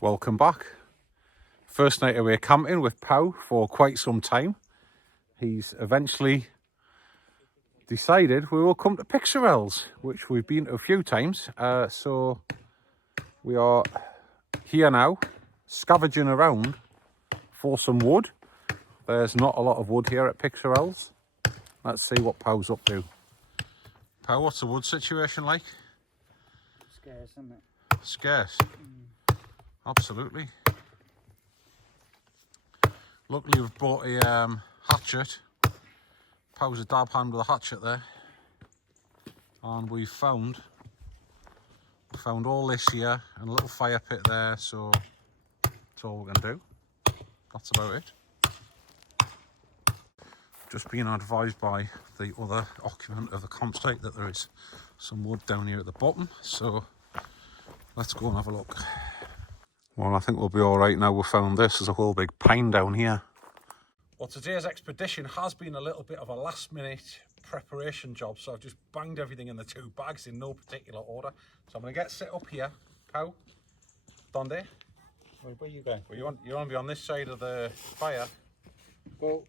Welcome back. First night away camping with Pow for quite some time. He's eventually decided we will come to Pixarells, which we've been to a few times. So we are here now, scavenging around for some wood. There's not a lot of wood here at Pixarells. Let's see what Pow's up to. Pow, what's the wood situation like? Scarce, isn't it? Scarce. Absolutely. Luckily we've bought a hatchet. Pow's a dab hand with a hatchet there. And we found all this here and a little fire pit there, so that's all we're going to do. That's about it. Just being advised by the other occupant of the campsite that there is some wood down here at the bottom, so let's go and have a look. Well, I think we'll be all right now we've found this. There's a whole big pine down here. Well, today's expedition has been a little bit of a last minute preparation job, so I've just banged everything in the 2 bags in no particular order. So I'm going to get set up here. Pow, Donde, where are you going? Well, you want to be on this side of the fire? Well,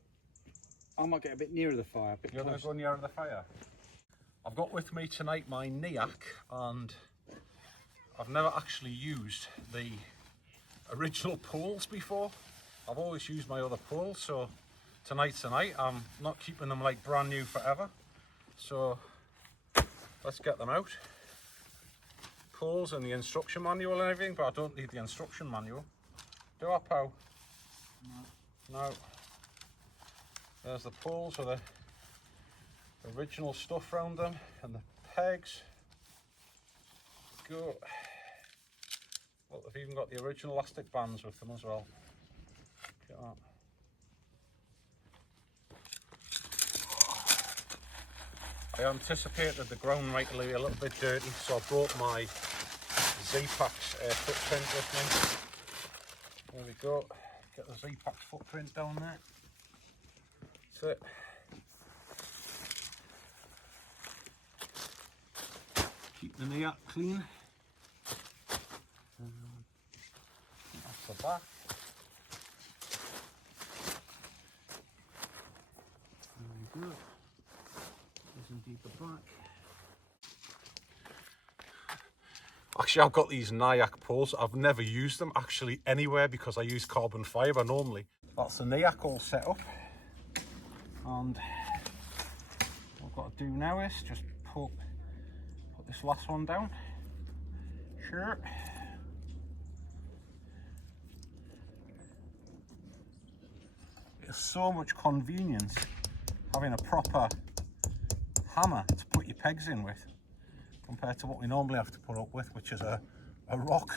I might get a bit nearer the fire. You're going to go nearer the fire? I've got with me tonight my NIAC, and I've never actually used the original poles before. I've always used my other poles, so tonight's the night. I'm not keeping them like brand new forever, so let's get them out. Poles and the instruction manual and everything, but I don't need the instruction manual. Do I, Pow? No. There's the poles with the original stuff around them and the pegs. Go. Well, they've even got the original elastic bands with them as well. Look at that. I anticipated the ground might be a little bit dirty, so I brought my Z-Pax footprint with me. There we go. Get the Z-Pax footprint down there. That's it. Keep the NIAC clean. That's the back. Very good. There's indeed the back. Actually, I've got these NIAC poles. I've never used them actually anywhere because I use carbon fibre normally. That's the NIAC all set up. And what I've got to do now is just put this last one down. Sure. It's so much convenience having a proper hammer to put your pegs in with compared to what we normally have to put up with, which is a rock.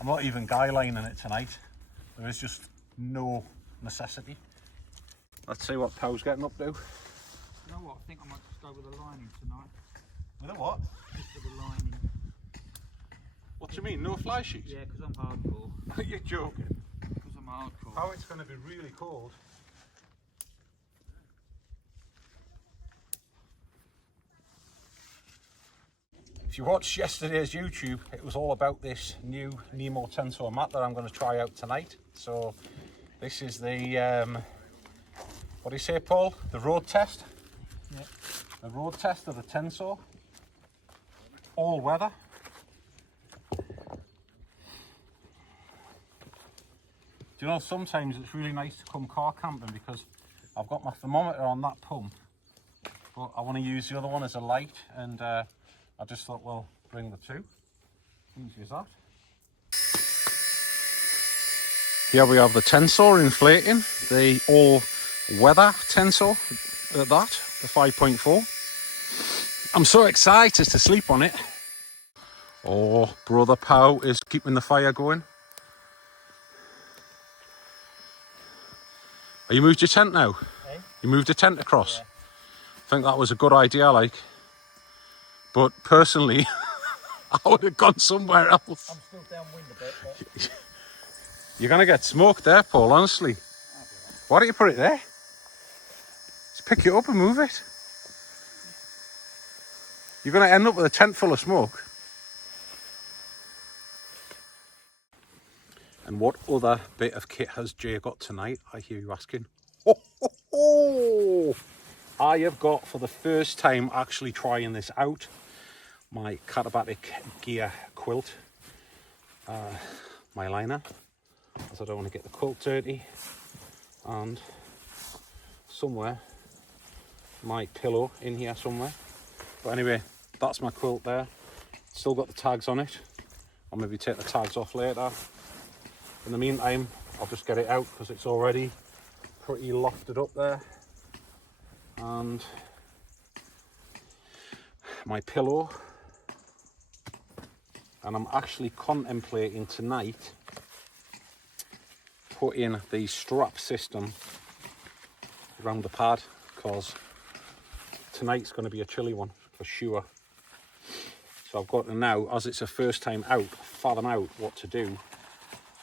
I'm not even guy lining it tonight. There is just no necessity. Let's see what Pow's getting up to. You know what? I think I might just go with the lining tonight. With a what? Just with the lining. What do you mean? No fly sheets? Yeah, because I'm hardcore. You're joking. Because I'm hardcore. How it's going to be really cold. If you watched yesterday's YouTube, it was all about this new Nemo Tensor mat that I'm going to try out tonight. So this is the, what do you say, Paul? The road test? Yep. The road test of the Tensor. All weather. Do you know, sometimes it's really nice to come car camping because I've got my thermometer on that pump, but I want to use the other one as a light, and I just thought, well, bring the two. Easy as that. Here we have the Tensor inflating, the all-weather Tensor at that, the 5.4. I'm so excited to sleep on it. Oh, brother Pow is keeping the fire going. Have you moved your tent now? Eh? You moved the tent across? Yeah. I think that was a good idea, like. But personally, I would have gone somewhere else. I'm still downwind a bit, but... You're going to get smoked there, Paul, honestly. Why don't you put it there? Just pick it up and move it. You're going to end up with a tent full of smoke. And what other bit of kit has Jay got tonight, I hear you asking? Ho, ho, ho! I have got, for the first time actually trying this out, my Catabatic Gear quilt. My liner, as I don't want to get the quilt dirty. And somewhere, my pillow in here somewhere. But anyway, that's my quilt there. Still got the tags on it. I'll maybe take the tags off later. In the meantime, I'll just get it out because it's already pretty lofted up there. And my pillow. And I'm actually contemplating tonight putting the strap system around the pad, because tonight's going to be a chilly one for sure. So I've got to now, as it's a first time out, fathom out what to do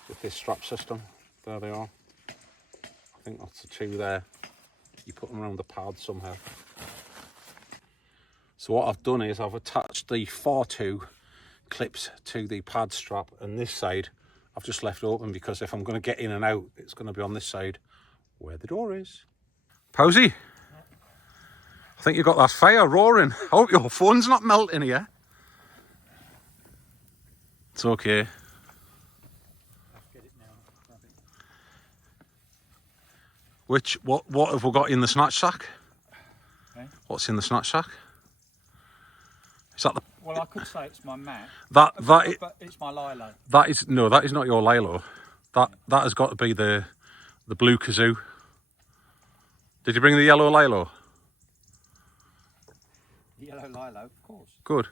with this strap system. There they are. I think that's the two there. You put them around the pad somehow. So what I've done is I've attached the 4-2 clips to the pad strap, and this side I've just left open because if I'm going to get in and out, it's going to be on this side where the door is. Posy, I think you got that fire roaring. I hope your phone's not melting here. It's okay. What have we got in the snatch sack? Okay. What's in the snatch sack? Is that the? Well, I could say it's my mat. But it's my Lilo. That is that is not your Lilo. That has got to be the blue kazoo. Did you bring the yellow Lilo? Yellow Lilo, of course. Good.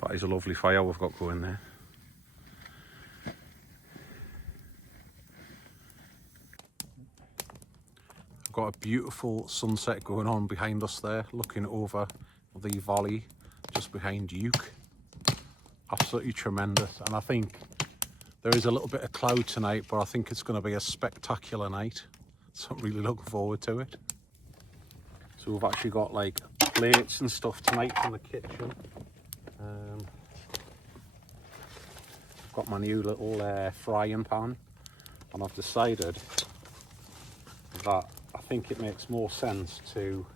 That is a lovely fire we've got going there. We've got a beautiful sunset going on behind us there, looking over the valley just behind Uke. Absolutely tremendous. And I think there is a little bit of cloud tonight, but I think it's going to be a spectacular night. So I'm really looking forward to it. So we've actually got like plates and stuff tonight from the kitchen. Got my new little frying pan, and I've decided that I think it makes more sense to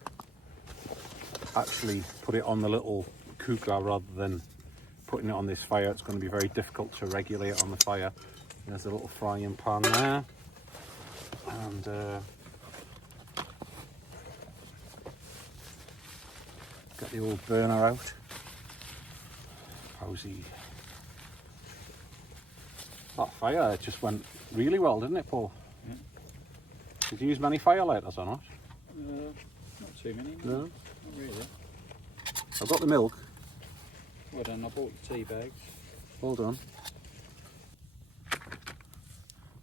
actually put it on the little cooker rather than putting it on this fire. It's going to be very difficult to regulate on the fire. There's a little frying pan there, and get the old burner out. Posy. That fire just went really well, didn't it, Paul? Yeah. Did you use many firelighters or not? Not too many. No? Not really. I've got the milk. Well done, I bought the tea bags. Well done.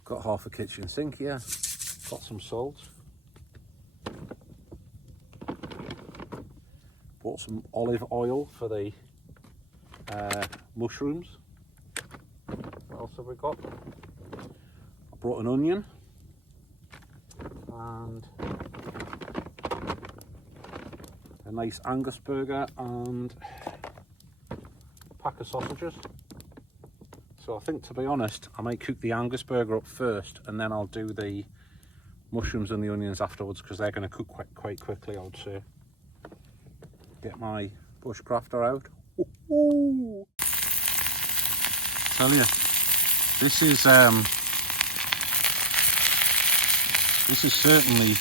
Got half a kitchen sink here. Got some salt. Bought some olive oil for the mushrooms. What else have we got? I brought an onion and a nice Angus burger and a pack of sausages. So I think, to be honest, I might cook the Angus burger up first and then I'll do the mushrooms and the onions afterwards, because they're going to cook quite quickly, I would say. Get my bushcrafter out. Ooh. Tell you, this is certainly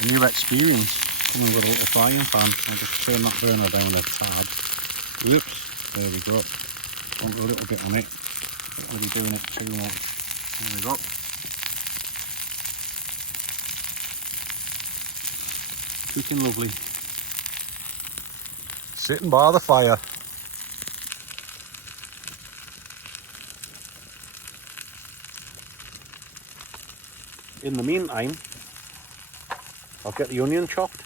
a new experience, coming with a little frying pan. I'll just turn that burner down a tad. Whoops, there we go. Want a little bit on it. Don't want to be doing it too much. There we go. Cooking lovely. Sitting by the fire. In the meantime, I'll get the onion chopped.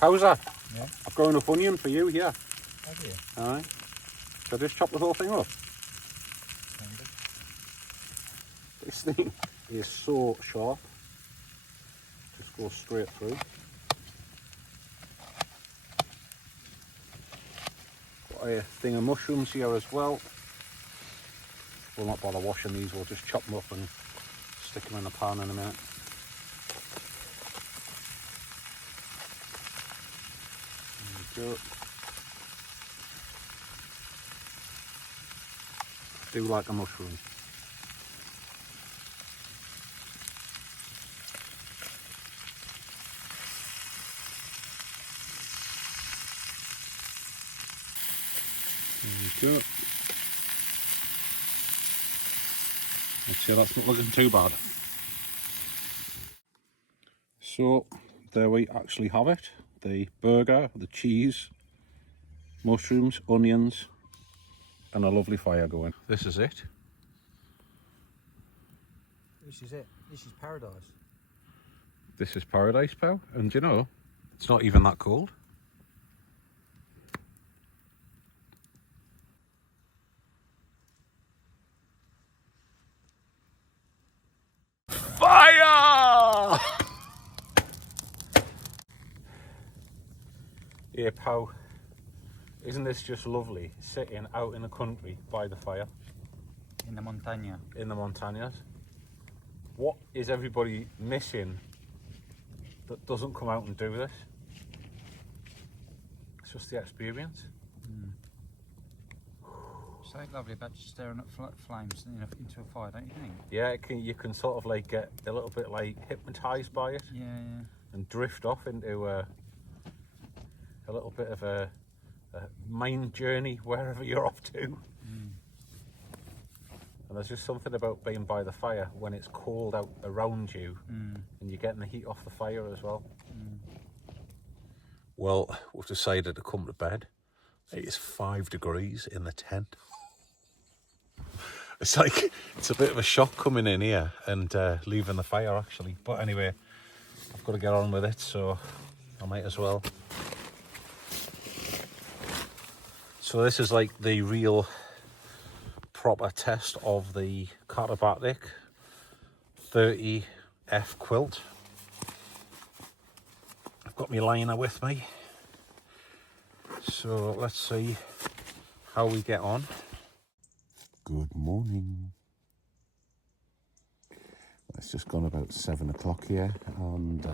How's that? Yeah. I've grown up onion for you here. Have you? Alright. So just chop the whole thing up. This thing is so sharp. Just go straight through. Got a thing of mushrooms here as well. we'll not bother washing these, we'll just chop them up and stick them in the pan in a minute. There we go. Do like a mushroom. There we go. Actually, that's not looking too bad. So there we actually have it. The burger, the cheese, mushrooms, onions, and a lovely fire going. This is it. This is it. This is paradise. This is paradise, pal. And you know, it's not even that cold. Fire! Yeah, pal. Isn't this just lovely, sitting out in the country by the fire? In the montaña. In the montañas. What is everybody missing that doesn't come out and do this? It's just the experience. Something lovely about just staring at flames into a fire, don't you think? Yeah, you can sort of like get a little bit like hypnotised by it. Yeah, yeah. And drift off into a little bit of a mind journey wherever you're off to. And there's just something about being by the fire when it's cold out around you and you're getting the heat off the fire as well. Well, we've decided to come to bed. It is 5 degrees in the tent. It's like, it's a bit of a shock coming in here and leaving the fire actually. But anyway, I've got to get on with it, so I might as well. So this is like the real proper test of the Katabatic 30F quilt. I've got my liner with me. So let's see how we get on. Good morning. It's just gone about 7 o'clock here and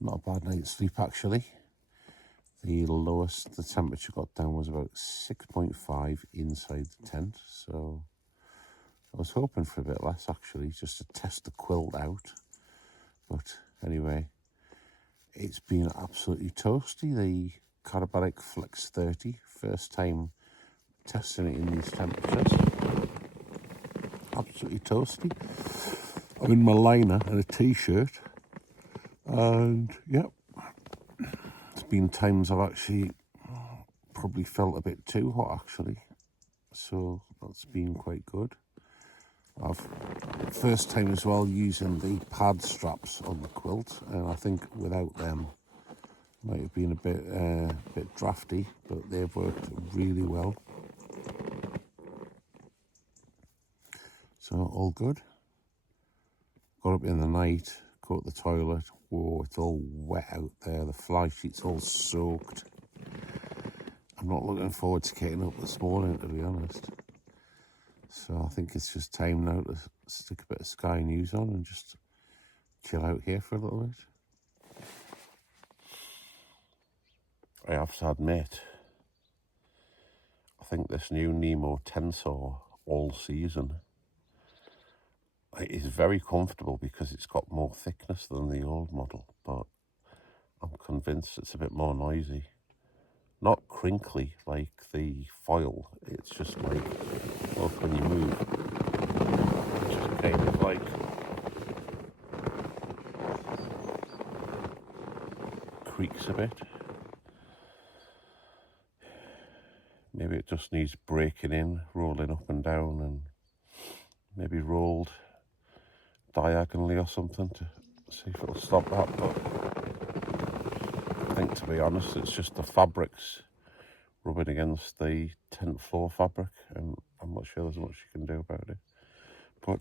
not a bad night's sleep actually. The lowest the temperature got down was about 6.5 inside the tent, so I was hoping for a bit less actually, just to test the quilt out. But anyway, it's been absolutely toasty, the Katabatic Flex 30, first time testing it in these temperatures. Absolutely toasty. I'm in my liner and a t-shirt, and yep. Been times I've actually probably felt a bit too hot actually, so that's been quite good. I've first time as well using the pad straps on the quilt, and I think without them might have been a bit drafty, but they've worked really well, so all good. Got up in the night, go to the toilet. Whoa, it's all wet out there. The fly sheet's all soaked. I'm not looking forward to getting up this morning, to be honest. So I think it's just time now to stick a bit of Sky News on and just chill out here for a little bit. I have to admit, I think this new Nemo Tensor all season, it is very comfortable because it's got more thickness than the old model, but I'm convinced it's a bit more noisy. Not crinkly like the foil, it's just like, look, when you move, it's just kind of like creaks a bit. Maybe it just needs breaking in, rolling up and down, and maybe rolled diagonally or something to see if it'll stop that. But I think, to be honest, it's just the fabrics rubbing against the tent floor fabric, and I'm not sure there's much you can do about it. But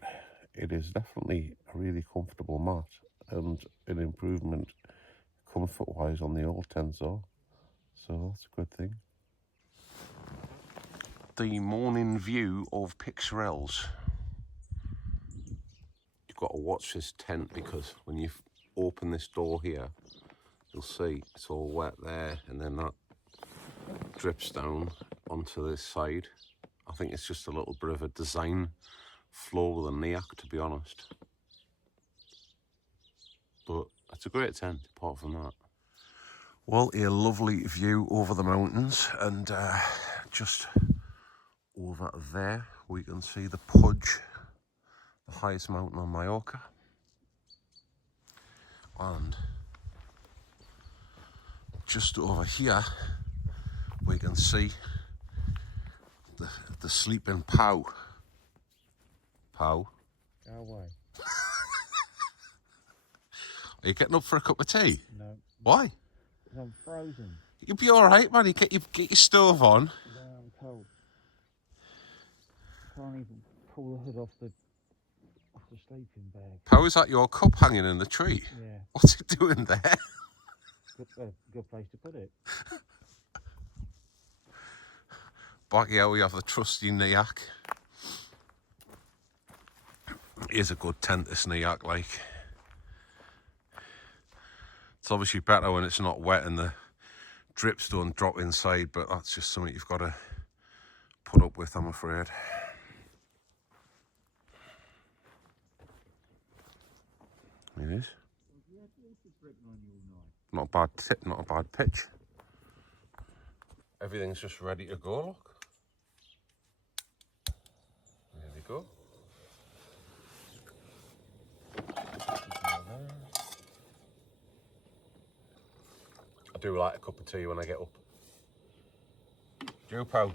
it is definitely a really comfortable mat and an improvement comfort wise on the old Tensor, so that's a good thing. the morning view of Pixarells. You've got to watch this tent because when you open this door here, you'll see it's all wet there, and then that drips down onto this side. I think it's just a little bit of a design flaw with a NIAC, to be honest. But it's a great tent, apart from that. Well, a lovely view over the mountains, and just over there we can see the Pudge, the highest mountain on Mallorca. And just over here we can see the sleeping Pau. Pau? Go away. Are you getting up for a cup of tea? No. Why? Because I'm frozen. You'll be alright, man. You get your stove on. No, I'm cold. Can't even pull the hood off the sleeping bag. Pau, is that your cup hanging in the tree? Yeah. What's it doing there? Good place to put it. Back here we have the trusty NIAC. It is a good tent, this NIAC, like. It's obviously better when it's not wet and the drips don't drop inside, but that's just something you've got to put up with, I'm afraid. It is. Not a bad tip, not a bad pitch. Everything's just ready to go, look. There we go. I do like a cup of tea when I get up. Do you, Pau?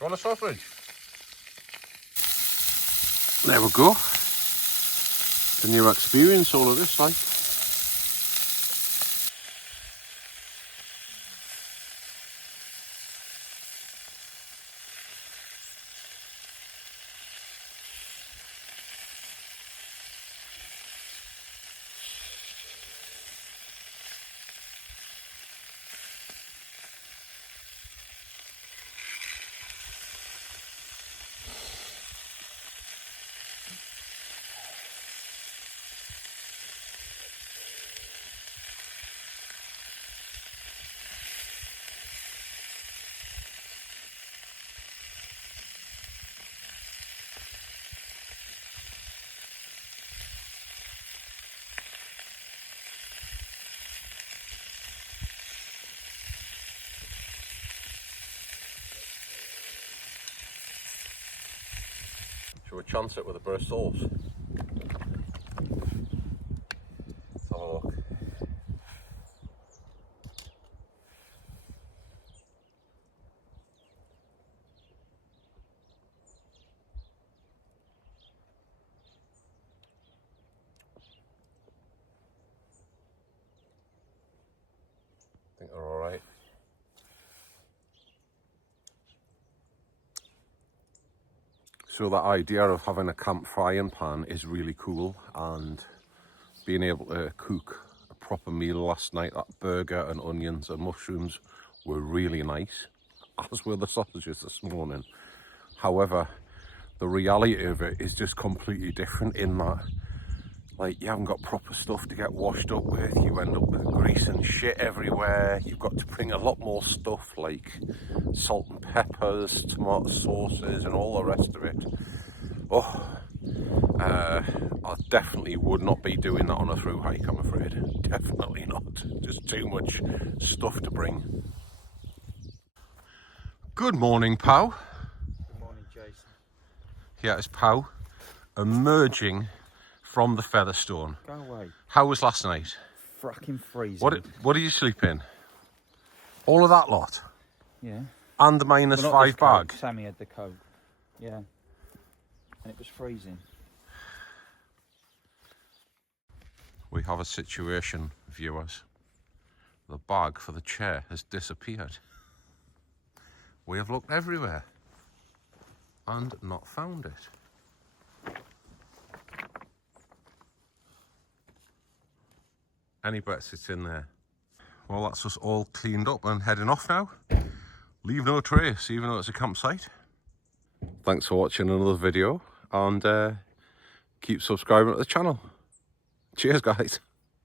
You want a sausage? There we go. It's a new experience, all of this, like. Shall we chance it with a burst sauce? Let's have a look. I think they're alright. So that idea of having a camp frying pan is really cool, and being able to cook a proper meal last night, that burger and onions and mushrooms were really nice, as were the sausages this morning. However, the reality of it is just completely different in that, like, you haven't got proper stuff to get washed up with, you end up with grease and shit everywhere, you've got to bring a lot more stuff like salt and peppers, tomato sauces and all the rest of it. Oh, I definitely would not be doing that on a through hike, I'm afraid. Definitely not. Just too much stuff to bring. Good morning, Pau. Good morning, Jason. Here is Pau emerging from the Featherstone. Go away. How was last night? Fucking freezing. What did you sleep in? All of that lot? Yeah. And the minus Well, not 5 this coat. bag? Sammy had the coat. Yeah. And it was freezing. We have a situation, viewers. The bag for the chair has disappeared. We have looked everywhere and not found it. Any bets it's in there? Well, that's us all cleaned up and heading off now. Leave no trace, even though it's a campsite. Thanks for watching another video, and keep subscribing to the channel. Cheers, guys.